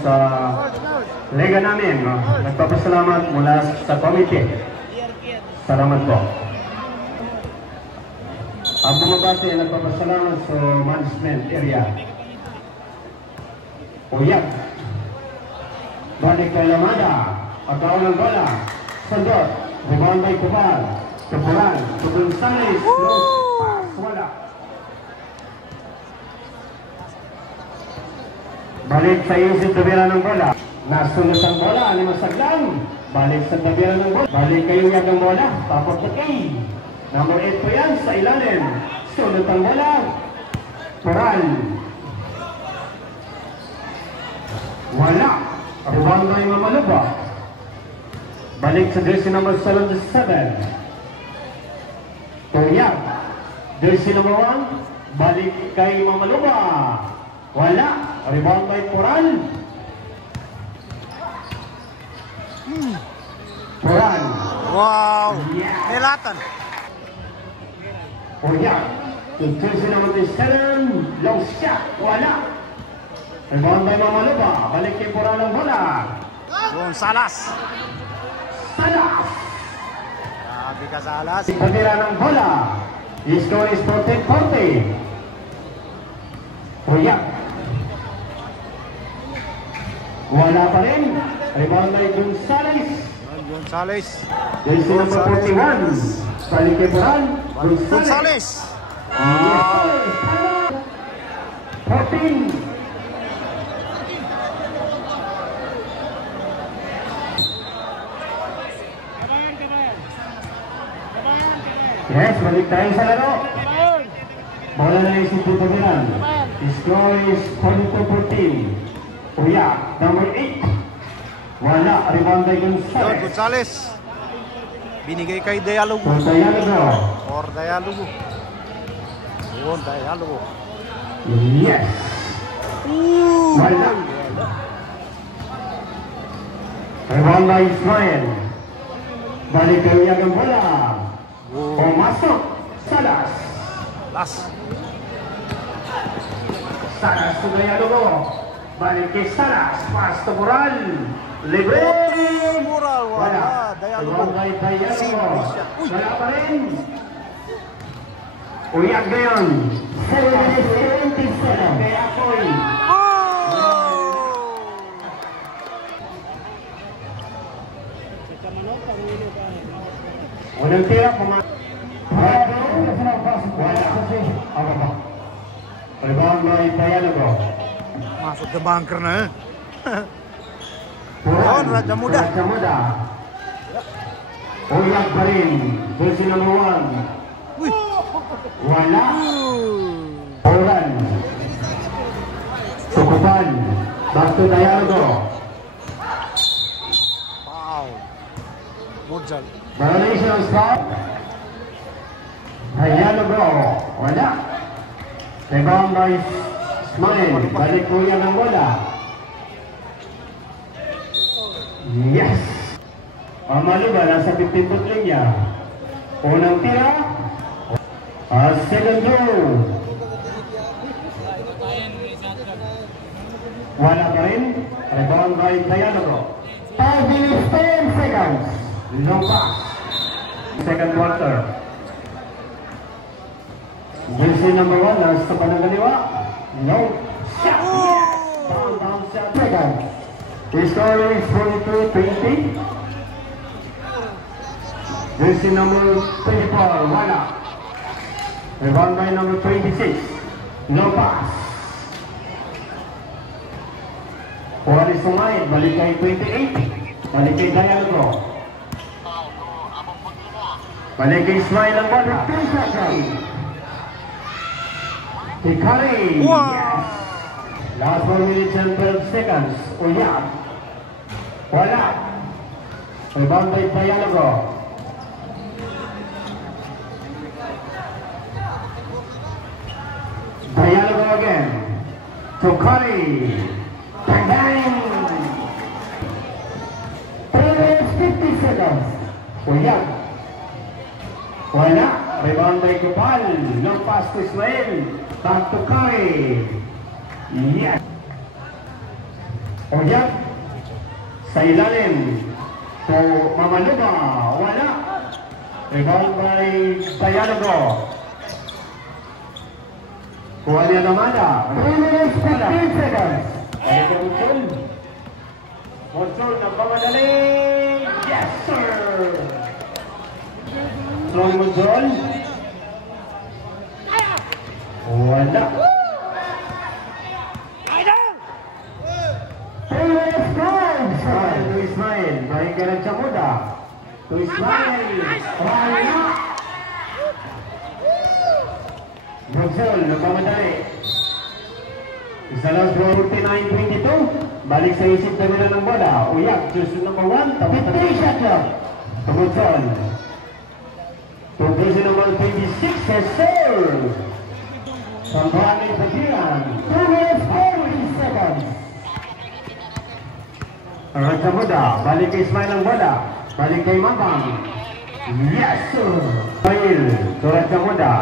sa lega namin. Nagpapasalamat mula sa committee. Salamat po. Ang bumabati nagpapasalamat sa management area. Uyak. Balik kay Lamada. Pagkaon ng bola. Sandot. Rebound by Kupal. Tupulan. Tupulan Salis. Pass. Wala. Balik sa isip tabira ng bola. Nasunod ang bola. Lima saglang. Balik sa tabira ng bola. Balik kayo yag ang bola. Tapos sa kay. Number 8 po yan sa ilalim. Sunod ang bola. Pural. Wala. Rebound na yung Mamaluba. Balik sa jersey number 77. Tuyag. Jersey number 1. Balik kay Mamaluba. Wala. Rebound by Pural. Pural. Wow. Yeah. Nilatan. Tuyag. Jersey number 7. Long shot. Wala. Rebound by Mamaluba. Balik kay Pural ang bola. Gonzales. Salas. Grabe ka, Salas. Pagkira ng bola. Score is 14-40. Tuyag. Wala pa rin. Rebound by Gonzales. Gonzales. Jersey number 41. Balik kay Pural. Gonzales. 14. Yes, balik tayo sa laro. Bola na yung Cebu Tabiran. Score is 42-14. Uya, number 8. Wala, rebound by Gonzales. Gonzales. Binigay kay Dialogo. For Dialogo. For Dialogo. Yun, Dialogo. Yes. Wala. Rebound by Ismael. Balik kayo yung ang bola. Pumasok. Salas. Las. Salas to Dialogo. Balik kay Salas. Pass to Moral. Libre. Moral. Wala. Dialogo. Wala pa rin. Uyag ngayon. 77. Kaya ako'y. Unang tira, rebound by Dialogo. Masuk ke bunker na eh. Puran, Raja Muda. Raja Muda. Uyag pa rin. Jersey number 1. Wih. Wala. Puran. Tukupan. Back to Dialogo. Wow. Mojal. Violation of stop. Dialogo. Wala. Rebound by Ismael. Balik ko yan ang bola. Yes. Mamaluba nasa 15-foot linya. Unang tira. Second throw. Wala pa rin. Rebound by Dialogo. 5 minutes 10 seconds. No pass. Second quarter. Jersey number 1 nasa panangaliwa. No shot. Down shot. Second. The score is 42-20. Jersey number 24. Wala. Rebound by number 26. No pass. Juarez Sumay. Balik kay 28. Balik kay Dialogo. Balik kay Ismael ang bola. Hikari. Wow. Yes. Last 4 minutes and 12 seconds. Uyag. Wala. Rebound by Dialogo. Dialogo again. Hikari. Bang bang. 3 minutes 50 seconds. Uyag. Wala. Rebound by Kupal. No pass to Ismael. Back to Kari. Yes. Uyag. Sa ilalim. So, Mamaluba. Wala. Rebound by Dialogo. Kuha niya naman 3 minutes 15 seconds. Balik ka Monchol. Monchol na pamadali. Yes sir. Strong Monchol. Wala. 3 minutes 5 seconds. To Ismail. Balik ka ng Chamuda. To Ismail. Wala. Monchol na pamadali. Isa lang 49-22. Balik sa isip na nila ng bola. Uyag, jersey number 1. Tapos na rin shot lang. Monchol. To jersey number 26. Yes sir. Sambahan ng Pagian. 2 minutes 40 seconds. Raja Muda. Balik kay Ismail ang bola. Balik kay Mabang. Yes sir. Ismail. To Raja Muda.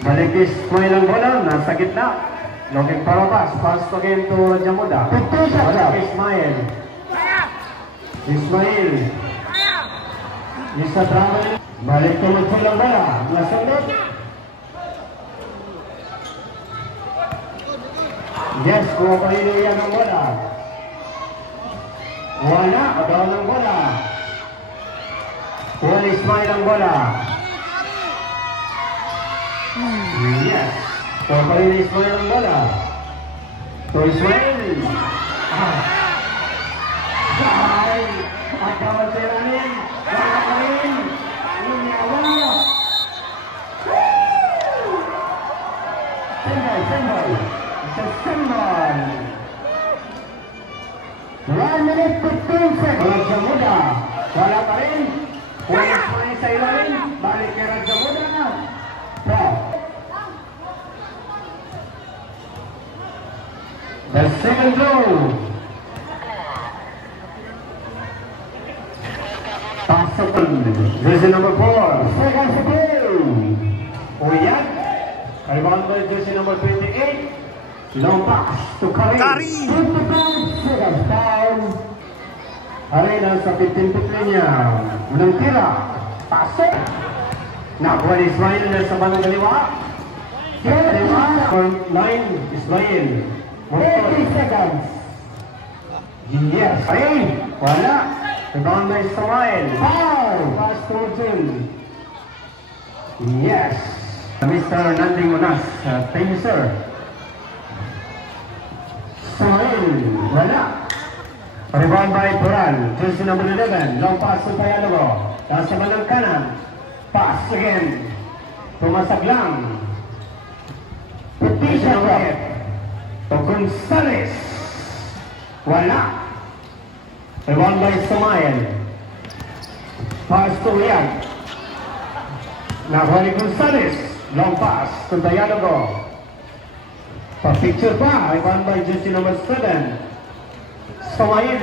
Balik kay Ismail ang bola. Nasa gitna. Looking parabas. Pass again to Raja Muda. Balik kay Ismail. Ismail. Isa travel. Balik to Monchol ang bola. Nasundot. Yes, kuha pa rin yan ang bola. Wala, agaw ng bola. Kuha ni Ismail ang bola. Yes, kuha pa rin ni Ismail ang bola. To Ismail. Ay, agaw ang tiranin. Wala pa rin. Wala. Sembay. Sembay. 1 minute 15 seconds. Raja Muda. Wala pa rin. Wala pa rin sa ilalim. Balik kay Raja Muda na. The second goal. Pasok. Jersey number 4. Second goal. Uyag. Rebound by jersey number 28. Long pass to Karim. 55 seconds down. Arena sa 15-foot linya. Unang tira. Pasok. Nakuha ni Ismail na sa bandang kaliwa. Kaliwa. 9. Ismail. 30 seconds. Yes. Ay. Wala. Rebound by Ismail. Foul. Pass to Monchol. Yes. Mr. Nandi Munas. Thank you sir. Ismail. Wala. Rebound by Pural. Jersey number 11. Long pass to Dialogo. Nasa bandang kanan. Pass again. Tumasag lang. Petition rocket. To Gonzales. Wala. Rebound by Ismail. Pass to Uyag. Nakuha ni Gonzales. Long pass to Dialogo. Pa-picture pa. Rebound by jersey number 7. Ismail.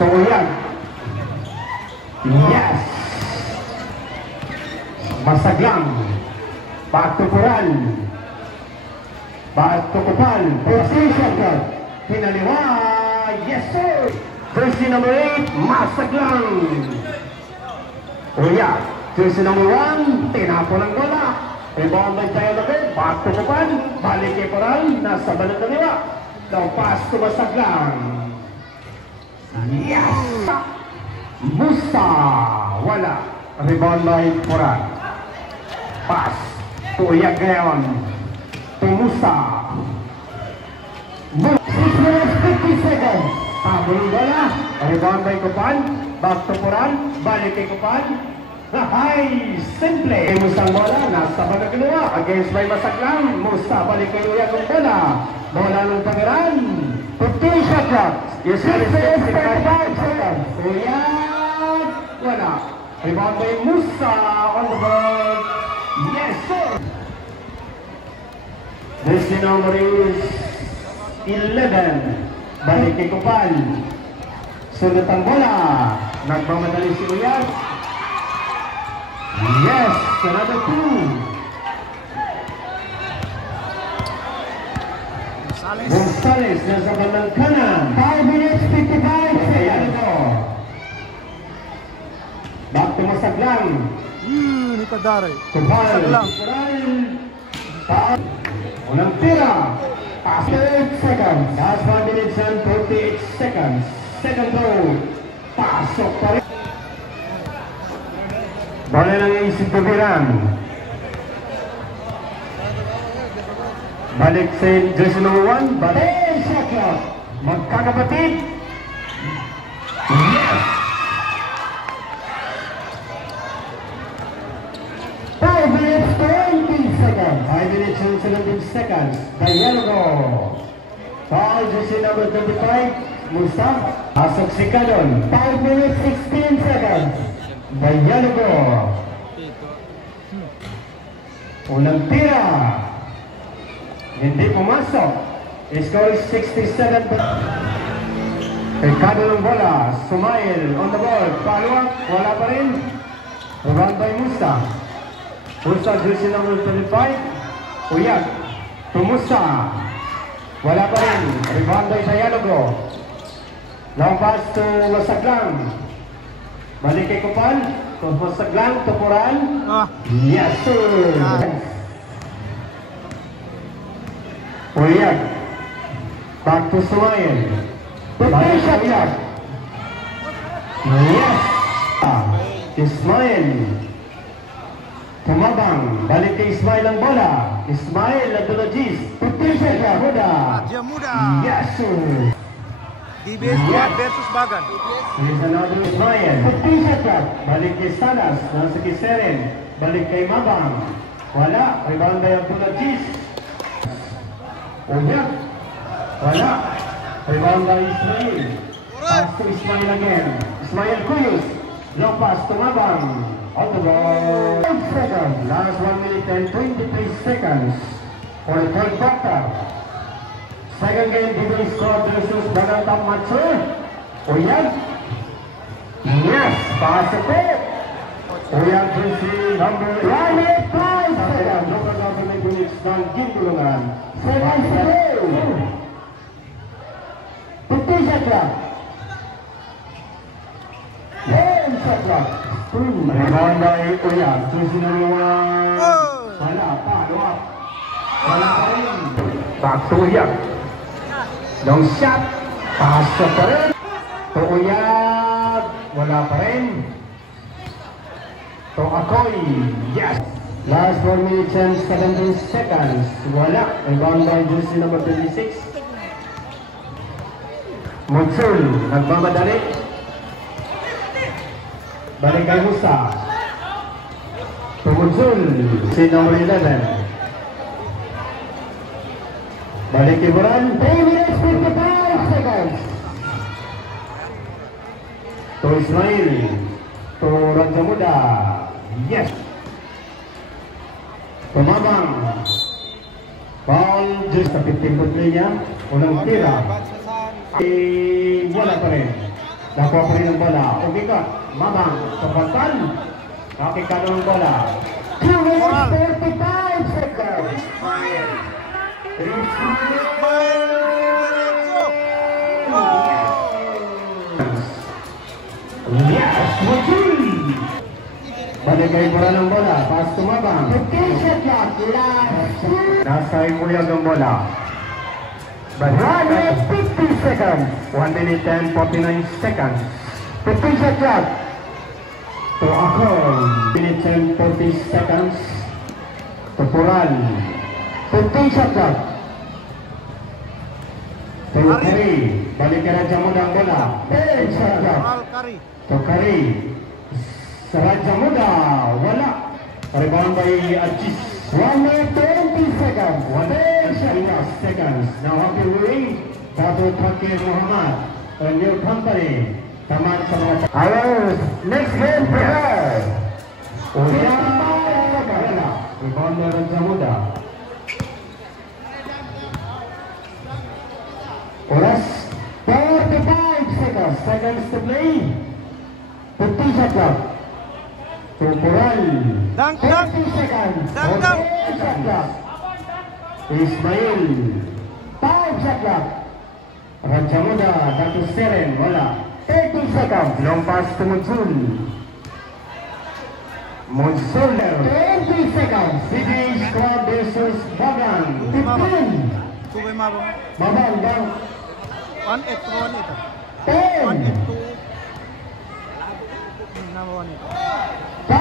To Uyag. Yes. Masaglang. Back to Pural. Back to Kupal. Position guard. Pinaliwa. Yes sir. Jersey number 8. Masaglang. Uyag. Jersey number 1. Tinapo ng bola. Rebound by Dialogo. Back to Kupal. Balik kay Pural. Nasa bandang kaliwa. Now pass to Masaglang. Yes. Musa. Wala. Rebound by Pural. Pass to Uyag ngayon. To Musa. 6 minutes 50 seconds. Habulong bola. Rebound by Kupal. Back to Pural. Balik kay Kupal. Hay! Simple. Musa ang bola. Nasa bandang kaliwa. Against by Masaglang. Musa. Balik kay Uyag ang bola. Bola ng Pangeran. 15 shot clock. Yes, 6 minutes 35 seconds. Uyag. Wala. Rebound by Musa on the board. Yes, sir. This number is 11. Balik kay Kupal. Sunod ang bola. Nagmamadali si Uyag. Yes, another 2. Gonzales nasa bandang kanan. 5 minutes 55 seconds. Back to Masaglang. Ni Kadare. Tubal. Masaglang. Unang tira. 8 seconds. Last 5 minutes and 48 seconds. Second goal. Pasok pa rin. Bola ng isip tubiran. Balik sa jersey number 1. Balik sa clock. Magkakapatid. Yes! 5 minutes 20 seconds. 5 minutes and 17 seconds. Dialogo. Foul jersey number 25. Musa. Pasok si Kadon. 5 minutes 16 seconds. Dialogo. Unang tira. Hindi pumasok. Score is 67. Ricardo ng bola. Sumail on the ball. Follow-up. Wala pa rin. Run by Musa. Musa jersey number 25. Uyag. To Musa. Wala pa rin. Rebound by Dialogo. Long pass to Masaglang. Balik kay Kupal. To Masaglang. To Puran. Yes sir. Uyag. Back to Sumail. Balik sa Uyag. Yes. Ismail. Tumabang. Balik kay Ismail ang bola. Ismail Abdulajis. Putisya siya. Muda. Dia muda. Yes sir. DBS Squad versus Bagan. Here's another Ismail. Putisya siya. Balik kay Salas. Nasa kay Seren. Balik kay Mabang. Wala. Rebound by Abdulajis. Uyag. Wala. Rebound by Ismail. Pass to Ismail again. Ismail Cuyos. Long pass to Mabang. On the ball. 5 seconds. Last 1 minute and 23 seconds. For the third quarter. Second game, Bibili Squad versus Banatang Matsu. Uyag. Yes. Pasok po. Uyag jersey number 1 minute 5 seconds. Local government units ng Gintulungan. Seconds to go. 15 seconds. 10 seconds. Rebound by Uyag. Jersey number 1. Wala. Follow-up. Wala pa rin. Back to Uyag. Long shot. Pasok pa rin. To Uyag. Wala pa rin. To Akoy. Yes. Last 4 minutes and 17 seconds. Wala. Rebound by jersey number 26. Mutsul. Nagmamadali. Balik kay Musa. To Mutsul. Si number 11. Balik kay Buran. 3 minutes 55 seconds. To Ismail. To Raja Muda. Yes. Tumabang. Foul. Just sa 15 play niya. Unang tira. Wala pa rin. Nakuha pa rin ang bola. Umikat. Mabang. Kapatan. Nakikano ang bola. 2 minutes 35 seconds. Yes, Mutsul. Balik kay Buran ang bola. Pass to Mabang. 15 seconds. Nasa Uyag ang bola. 1 minute 50 seconds. 1 minute and 49 seconds. 15 seconds. To Akoy. 1 minute and 40 seconds. To Puran. 15 seconds. To Kari. Balik kay Raja Muda ang bola. 10 seconds. To Kari. Sa Raja Muda. Wala. Rebound by Ajis. 1 minute 20 seconds. 1 seconds. Now happy wing. Dato Fakir Muhammad. A new company. Taman sa mga... Our next game prepare. Rebound by Raja Muda. Oras 45 seconds. Seconds to play. 50 seconds. Tukuran. 30 seconds. Dang. Ismail. 5 shot clock. Raja Muda, Datu Seren, wala. 30 seconds. Long pass to Monsul. Monsul, 20 seconds. City Squad versus Bagan. 15. Subay mabang. Babang down. 1-8 to 1-8. 10. 1-8 to... Nama 1-8.